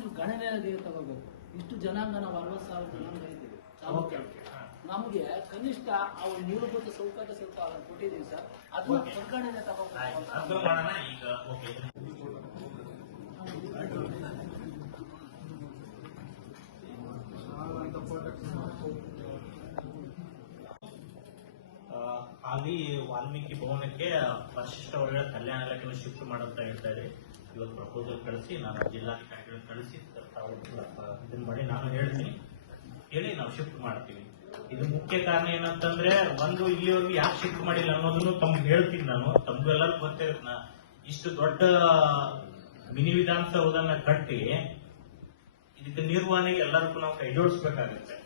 ನೀವು ಗಣನೆಗೆ ತಗೋಬೇಕು. ಇಷ್ಟು ಜನಾಂಗ ನಾವು ಅರವತ್ತು ಸಾವಿರ ಜನಾಂಗ ಇದ್ದೀವಿ. ನಮಗೆ ಕನಿಷ್ಠ ಅವ್ರ ಮೂಲಭೂತ ಸೌಕರ್ಯ ಸ್ವಲ್ಪ ಕೊಟ್ಟಿದ್ದೀವಿ ಸರ್. Okay. ವರ್ಗಾವಣೆಗೆ ತಗೋಬೇಕು ಹಾಲಿ ವಾಲ್ಮೀಕಿ ಭವನಕ್ಕೆ ಪರಿಶಿಷ್ಟ ವರ್ಗ ಕಲ್ಯಾಣ ಇಲಾಖೆ ಶಿಫ್ಟ್ ಮಾಡಂತ ಹೇಳ್ತಾ ಇದ್ರಿ ಇವತ್ತು ಪ್ರಪೋಸಲ್ ಕಳಿಸಿ, ನಾನು ಜಿಲ್ಲಾಧಿಕಾರಿಗಳು ಕಳಿಸಿ ಇದನ್ನ ಮಾಡಿ ನಾನು ಹೇಳ್ತೀನಿ. ಹೇಳಿ ನಾವು ಶಿಫ್ಟ್ ಮಾಡ್ತೀವಿ. ಇದು ಮುಖ್ಯ ಕಾರಣ ಏನಂತಂದ್ರೆ, ಒಂದು ಇಲ್ಲಿವರೆಗೂ ಯಾಕೆ ಶಿಫ್ಟ್ ಮಾಡಿಲ್ಲ ಅನ್ನೋದನ್ನು ತಮ್ಗೆ ಹೇಳ್ತೀನಿ ನಾನು. ತಮ್ಗೆಲ್ಲರೂ ನಾ ಇಷ್ಟು ದೊಡ್ಡ ಮಿನಿ ವಿಧಾನಸೌಧನ ಕಟ್ಟಿ, ಇದಕ್ಕೆ ನಿರ್ವಹಣೆಗೆ ಎಲ್ಲರಿಗೂ ನಾವು ಕೈ ಜೋಡಿಸ್ಬೇಕಾಗುತ್ತೆ.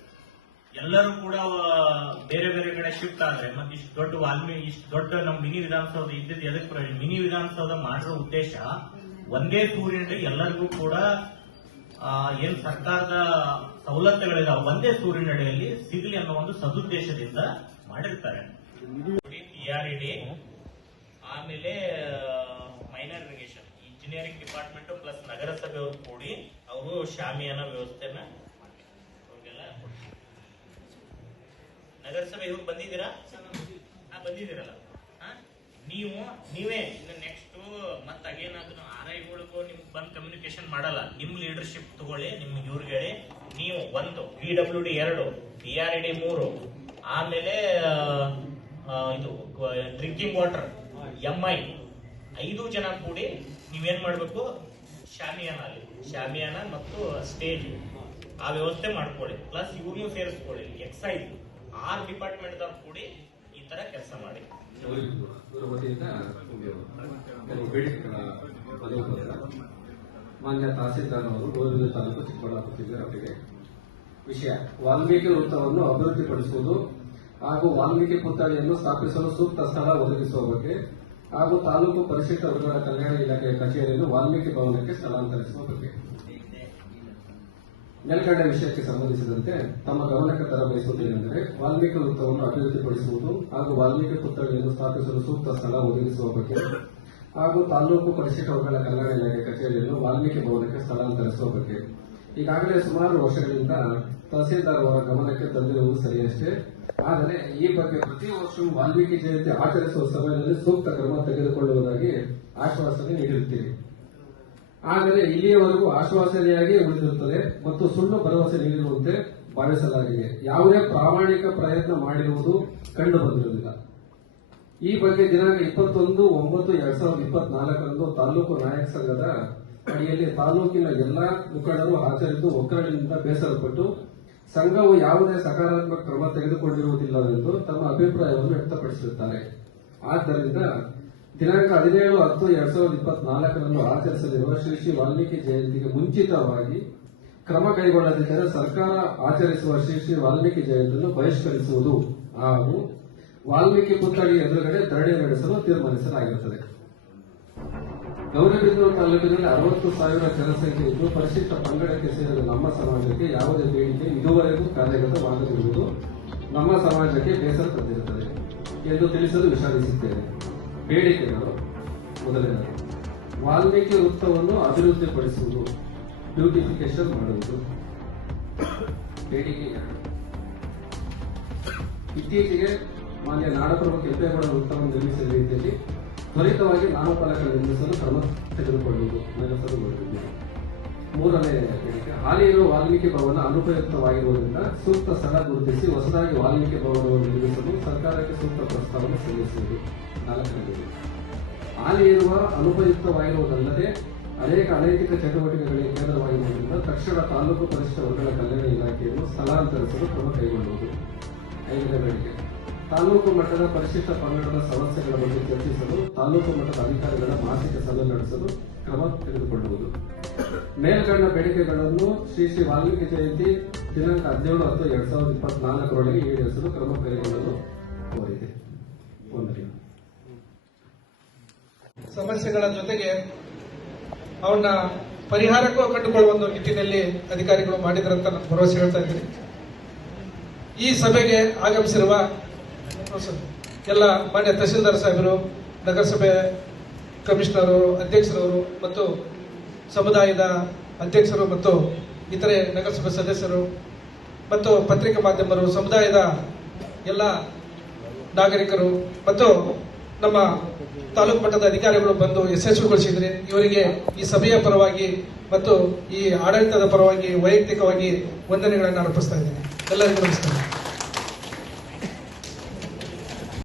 ಎಲ್ಲರೂ ಕೂಡ ಬೇರೆ ಬೇರೆ ಕಡೆ ಶಿಫ್ಟ್ ಆದ್ರೆ, ಮತ್ತೆ ಇಷ್ಟು ದೊಡ್ಡ ವಾಲ್ಮೀಕಿ ಇಷ್ಟು ದೊಡ್ಡ ನಮ್ಮ ಮಿನಿ ವಿಧಾನಸೌಧ ಇದ್ದಿದ್ದು ಎದಕ್ಕೆ ಪ್ರಯೋಜನ? ಮಿನಿ ವಿಧಾನಸೌಧ ಮಾಡಿರೋ ಉದ್ದೇಶ ಒಂದೇ ಸೂರ್ಯನಡಿ ಎಲ್ಲರಿಗೂ ಕೂಡ ಏನ್ ಸರ್ಕಾರದ ಸವಲತ್ತುಗಳಿದಾವೆ, ಒಂದೇ ಸೂರ್ಯನಡಿಯಲ್ಲಿ ಸಿಗಲಿ ಅನ್ನೋ ಒಂದು ಸದುದ್ದೇಶದಿಂದ ಮಾಡಿರ್ತಾರೆ. ಟಿ ಆಮೇಲೆ minor irrigation engineering department plus ನಗರಸಭೆಯವರು ಕೂಡಿ, ಅವರು ಶಾಮಿಯಾನ ವ್ಯವಸ್ಥೆನ ನಗರಸಭೆ ಇವ್ರು ಬಂದಿದ್ದೀರಾ? ಹಾ, ಬಂದಿದ್ದೀರಲ್ಲ. ಹಾ? ನೀವು, ನೀವೇ ಇನ್ನು ನೆಕ್ಸ್ಟ್ ಮತ್ತೆ ಅಗೇನಾದ್ರು ಆರ್ ಐಗಳಿಗೂ ನಿಮ್ಗೆ ಬಂದ್ ಕಮ್ಯುನಿಕೇಶನ್ ಮಾಡಲ್ಲ. ನಿಮ್ ಲೀಡರ್ಶಿಪ್ ತಗೊಳ್ಳಿ, ನಿಮ್ ಇವ್ರಿಗೆ ಹೇಳಿ. ನೀವು ಒಂದು ಪಿ ಡಬ್ಲ್ಯೂ ಡಿ ಎರಡು ಪಿ ಆರ್ ಡಿ ಮೂರು, ಆಮೇಲೆ ಇದು ಡ್ರಿಂಕಿಂಗ್ ವಾಟರ್ ಎಂ ಐ ಐದು ಜನ ಕೂಡಿ ನೀವೇನ್ ಮಾಡ್ಬೇಕು? ಶಾಮಿಯಾನ ಅಲ್ಲಿ. ಶಾಮಿಯಾನ ಮತ್ತು ಸ್ಟೇಜ್ ಆ ವ್ಯವಸ್ಥೆ ಮಾಡ್ಕೊಳ್ಳಿ. ಪ್ಲಸ್ ಇವ್ರನ್ನೂ ಸೇರಿಸ್ಕೊಳ್ಳಿ. ಎಕ್ಸೈಸ್ ಆರ್ ಡಿಪಾರ್ಟ್ಮೆಂಟ್ ದವರು ಕೂಡಿ ಈ ತರ ಕೆಲಸ ಮಾಡಿ. ಮಾನ್ಯ ತಹಸೀಲ್ದಾರ್ ಅವರು. ಗೋವಿಂದ ತಾಲೂಕು ಚಿಕ್ಕಬಳ್ಳಾಪುರ ಜಿಲ್ಲೆ ಅವರಿಗೆ ವಿಷಯ. ವಾಲ್ಮೀಕಿ ವೃತ್ತವನ್ನು ಅಭಿವೃದ್ಧಿಪಡಿಸುವುದು ಹಾಗೂ ವಾಲ್ಮೀಕಿ ಪುತ್ಥಳಿಯನ್ನು ಸ್ಥಾಪಿಸಲು ಸೂಕ್ತ ಸ್ಥಳ ಒದಗಿಸುವ ಬಗ್ಗೆ ಹಾಗೂ ತಾಲೂಕು ಪರಿಶಿಷ್ಟ ವರ್ಗಗಳ ಕಲ್ಯಾಣ ಇಲಾಖೆಯ ಕಚೇರಿಯನ್ನು ವಾಲ್ಮೀಕಿ ಭವನಕ್ಕೆ ಸ್ಥಳಾಂತರಿಸುವ ಬಗ್ಗೆ. ಮೇಲ್ಕಂಡ ವಿಷಯಕ್ಕೆ ಸಂಬಂಧಿಸಿದಂತೆ ತಮ್ಮ ಗಮನಕ್ಕೆ ತರಬಯಸುವುದೇನೆಂದರೆ ವಾಲ್ಮೀಕಿ ವೃತ್ತವನ್ನು ಅಭಿವೃದ್ಧಿಪಡಿಸುವುದು ಹಾಗೂ ವಾಲ್ಮೀಕಿ ಪುತ್ಥಳಿಯನ್ನು ಸ್ಥಾಪಿಸಲು ಸೂಕ್ತ ಸ್ಥಳ ಒದಗಿಸುವ ಬಗ್ಗೆ ಹಾಗೂ ತಾಲೂಕು ಪರಿಶಿಷ್ಟ ವರ್ಗಗಳ ಕಲ್ಯಾಣ ಇಲಾಖೆ ಕಚೇರಿಯನ್ನು ವಾಲ್ಮೀಕಿ ಭವನಕ್ಕೆ ಸ್ಥಳಾಂತರಿಸುವ ಬಗ್ಗೆ. ಈಗಾಗಲೇ ಸುಮಾರು ವರ್ಷಗಳಿಂದ ತಹಸೀಲ್ದಾರ್ ಅವರ ಗಮನಕ್ಕೆ ತಂದಿರುವುದು ಸರಿಯಷ್ಟೇ. ಆದರೆ ಈ ಬಗ್ಗೆ ಪ್ರತಿ ವರ್ಷವೂ ವಾಲ್ಮೀಕಿ ಜಯಂತಿ ಆಚರಿಸುವ ಸಮಯದಲ್ಲಿ ಸೂಕ್ತ ಕ್ರಮ ತೆಗೆದುಕೊಳ್ಳುವುದಾಗಿ ಆಶ್ವಾಸನೆ ನೀಡಿರುತ್ತೀರಿ. ಆದರೆ ಇಲ್ಲಿಯವರೆಗೂ ಆಶ್ವಾಸನೆಯಾಗಿ ಉಳಿದಿರುತ್ತದೆ ಮತ್ತು ಸುಳ್ಳು ಭರವಸೆ ನೀಡಿರುವಂತೆ ಭಾವಿಸಲಾಗಿದೆ. ಯಾವುದೇ ಪ್ರಾಮಾಣಿಕ ಪ್ರಯತ್ನ ಮಾಡಿರುವುದು ಕಂಡು ಬಂದಿರಲಿಲ್ಲ ಈ ಬಗ್ಗೆ ದಿನಾಂಕ ಇಪ್ಪತ್ತೊಂದು ಒಂಬತ್ತು ಎರಡ್ ಸಾವಿರದ ಇಪ್ಪತ್ನಾಲ್ಕರಂದು ತಾಲೂಕು ನಾಯಕ ಸಂಘದ ಅಡಿಯಲ್ಲಿ ತಾಲೂಕಿನ ಎಲ್ಲಾ ಮುಖಂಡರು ಹಾಜರಿದ್ದು ಒಕ್ಕಲಿನಿಂದ ಬೇಸರಪಟ್ಟು ಸಂಘವು ಯಾವುದೇ ಸಕಾರಾತ್ಮಕ ಕ್ರಮ ತೆಗೆದುಕೊಂಡಿರುವುದಿಲ್ಲವೆಂದು ತಮ್ಮ ಅಭಿಪ್ರಾಯವನ್ನು ವ್ಯಕ್ತಪಡಿಸಿರುತ್ತಾರೆ. ಆದ್ದರಿಂದ ದಿನಾಂಕ ಹದಿನೇಳು ಹತ್ತು ಎರಡ್ ಸಾವಿರದ ಇಪ್ಪತ್ನಾಲ್ಕರಂದು ಆಚರಿಸಲಿರುವ ಶ್ರೀ ಶ್ರೀ ವಾಲ್ಮೀಕಿ ಜಯಂತಿಗೆ ಮುಂಚಿತವಾಗಿ ಕ್ರಮ ಕೈಗೊಳ್ಳದಿದ್ದರೆ ಸರ್ಕಾರ ಆಚರಿಸುವ ಶ್ರೀ ಶ್ರೀ ವಾಲ್ಮೀಕಿ ಜಯಂತಿಯನ್ನು ಬಹಿಷ್ಕರಿಸುವುದು ಹಾಗೂ ವಾಲ್ಮೀಕಿ ಪುತ್ಥಳಿ ಎದುರುಗಡೆ ಧರಣಿ ನಡೆಸಲು ತೀರ್ಮಾನಿಸಲಾಗಿರುತ್ತದೆ. ಗೌರಿಬಿದನೂರು ತಾಲೂಕಿನಲ್ಲಿ ಅರವತ್ತು ಸಾವಿರ ಜನಸಂಖ್ಯೆ ಇದ್ದು ಪರಿಶಿಷ್ಟ ಪಂಗಡಕ್ಕೆ ಸೇರಿದ ನಮ್ಮ ಸಮಾಜಕ್ಕೆ ಯಾವುದೇ ಬೇಡಿಕೆ ಇದುವರೆಗೂ ಕಾರ್ಯಗತವಾಗದಿರುವುದು ನಮ್ಮ ಸಮಾಜಕ್ಕೆ ಬೇಸರ ತಂದಿರುತ್ತದೆ ಎಂದು ತಿಳಿಸಲು ವಿಷಾದಿಸುತ್ತೇನೆ ಬೇಡಿಕೆಗಳು ಮೊದಲನೇದು. ವಾಲ್ಮೀಕಿ ವೃತ್ತವನ್ನು ಅಭಿವೃದ್ಧಿಪಡಿಸುವುದು ಬ್ಯೂಟಿಫಿಕೇಶನ್ ಮಾಡುವುದು. ಬೇಡಿಕೆ ಇತ್ತೀಚೆಗೆ ಮಾನ್ಯ ನಾಡಪ್ರಭು ಕೆಂಪೇಗೌಡ ವೃತ್ತವನ್ನು ನಿರ್ಮಿಸಿದ ರೀತಿಯಲ್ಲಿ ತ್ವರಿತವಾಗಿ ನಾಮಫಲಕ ನಿರ್ಮಿಸಲು ಕ್ರಮ ತೆಗೆದುಕೊಳ್ಳುವುದು. ನಡೆಸಲು ಹೊರಟಿದ್ದೇವೆ ಮೂರನೇ ಹಾಲಿ ಇರುವ ವಾಲ್ಮೀಕಿ ಭವನ ಅನುಪಯುಕ್ತವಾಗಿರುವುದರಿಂದ ಸೂಕ್ತ ಸ್ಥಳ ಗುರುತಿಸಿ ಹೊಸದಾಗಿ ವಾಲ್ಮೀಕಿ ಭವನವನ್ನು ನಿರ್ಮಿಸಲು ಸರ್ಕಾರಕ್ಕೆ ಸೂಕ್ತ ಪ್ರಸ್ತಾವನೆ ಸಲ್ಲಿಸುವುದು. ನಾಲ್ಕನೇ ಬೇಡಿಕೆ ಹಾಲಿ ಇರುವ ಅನುಪಯುಕ್ತವಾಗಿರುವುದಲ್ಲದೆ ಅನೇಕ ಅನೈತಿಕ ಚಟುವಟಿಕೆಗಳಿಗೆ ಕೇಂದ್ರವಾಗಿರುವುದರಿಂದ ತಕ್ಷಣ ತಾಲೂಕು ಪರಿಷ್ಠ ವರ್ಗಗಳ ಕಲ್ಯಾಣ ಇಲಾಖೆಯನ್ನು ಸ್ಥಳಾಂತರಿಸಲು ಕ್ರಮ ಕೈಗೊಳ್ಳುವುದು. ಐದನೇ ಬೇಡಿಕೆ ತಾಲೂಕು ಮಟ್ಟದ ಪರಿಶಿಷ್ಟ ಪಂಗಡದ ಸಮಸ್ಯೆಗಳ ಬಗ್ಗೆ ಚರ್ಚಿಸಲು, ತಾಲೂಕು ಮಟ್ಟದ ಅಧಿಕಾರಿಗಳ ಮಾಸಿಕ ಸಭೆ ನಡೆಸಲು ಕ್ರಮ ತೆಗೆದುಕೊಳ್ಳುವುದು. ಮೇಲ್ಕಂಡ ಬೇಡಿಕೆಗಳನ್ನು ಶ್ರೀ ಶ್ರೀ ವಾಲ್ಮೀಕಿ ಜಯಂತಿ ದಿನಾಂಕ ಹದಿನೇಳು ಹತ್ತು ಎರಡ್ ಸಾವಿರದ ಇಪ್ಪತ್ನಾಲ್ಕರೊಳಗೆ ಈಡೇರಿಸಲು ಕ್ರಮ ಕೈಗೊಳ್ಳಲು ಕೋರಿದೆ ಸಮಸ್ಯೆಗಳ ಜೊತೆಗೆ ಅವನ್ನ ಪರಿಹಾರಕ್ಕೂ ಕಂಡುಕೊಳ್ಳುವ ಒಂದು ನಿಟ್ಟಿನಲ್ಲಿ ಅಧಿಕಾರಿಗಳು ಮಾಡಿದ್ರಂತ ನಾನು ಭರವಸೆ ಹೇಳ್ತಾ ಇದ್ದೀನಿ. ಈ ಸಭೆಗೆ ಆಗಮಿಸಿರುವ ಎಲ್ಲ ಮಾನ್ಯ ತಹಸೀಲ್ದಾರ್ ಸಾಹೇಬರು, ನಗರಸಭೆ ಕಮಿಷನರ್ ಅವರು ಅಧ್ಯಕ್ಷರವರು ಮತ್ತು ಸಮುದಾಯದ ಅಧ್ಯಕ್ಷರು ಮತ್ತು ಇತರೆ ನಗರಸಭೆ ಸದಸ್ಯರು ಮತ್ತು ಪತ್ರಿಕಾ ಮಾಧ್ಯಮರು, ಸಮುದಾಯದ ಎಲ್ಲ ನಾಗರಿಕರು ಮತ್ತು ನಮ್ಮ ತಾಲೂಕು ಮಟ್ಟದ ಅಧಿಕಾರಿಗಳು ಬಂದು ಯಶಸ್ವಿಗೊಳಿಸಿದ್ರೆ ಇವರಿಗೆ ಈ ಸಭೆಯ ಪರವಾಗಿ ಮತ್ತು ಈ ಆಡಳಿತದ ಪರವಾಗಿ ವೈಯಕ್ತಿಕವಾಗಿ ವಂದನೆಗಳನ್ನು ಅರ್ಪಿಸ್ತಾ ಇದ್ದೇನೆ. ಎಲ್ಲರಿಗೂ ನಮಸ್ಕಾರ.